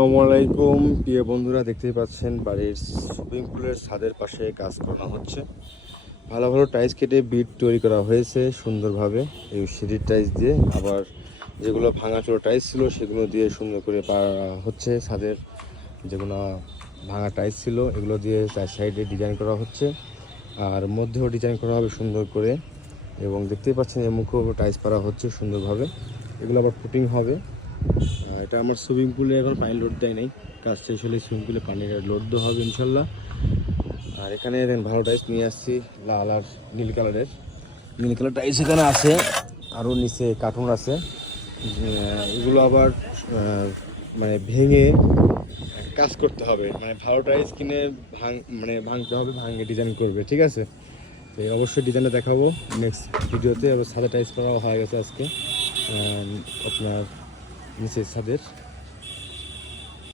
আসসালামু আলাইকুম প্রিয় বন্ধুরা, দেখতেই পাচ্ছেন বাড়ির সুইমিং পুলের ছাদের পাশে কাজ করা হচ্ছে। ভালো ভালো টাইলস কেটে বিট তৈরি করা হয়েছে সুন্দরভাবে এই সিঁড়ির টাইলস দিয়ে। আবার যেগুলো ভাঙাচোরা টাইলস ছিল সেগুলো দিয়ে সুন্দর করে পারা হচ্ছে। ছাদের যেগুলো ভাঙা টাইলস ছিল এগুলো দিয়ে চার সাইডে ডিজাইন করা হচ্ছে, আর মধ্যেও ডিজাইন করা হবে সুন্দর করে। এবং দেখতেই পাচ্ছেন এই মুখেও টাইলস পারা হচ্ছে সুন্দরভাবে। এগুলো আবার ফুটিং হবে। এটা আমার সুইমিং পুলে এখন পানি লোড দেয় নাই, কাজ শেষ হলে সুইমিং পুলে পানির লোড দেওয়া হবে ইনশাল্লাহ। আর এখানে ভালো টাইলস নিয়ে আসছি, লাল আর নীল কালারের। নীল কালার টাইলস এখানে আছে, আরও নিচে কার্টুন আছে। এগুলো আবার মানে ভেঙে কাজ করতে হবে, মানে ভালো টাইলস কিনে ভাঙতে হবে, ভাঙে ডিজাইন করবে, ঠিক আছে? তো অবশ্যই ডিজাইনটা দেখাবো নেক্সট ভিডিওতে। আবার সাদা টাইলস করা হয়ে গেছে আজকে আপনার নিচের ছাদের।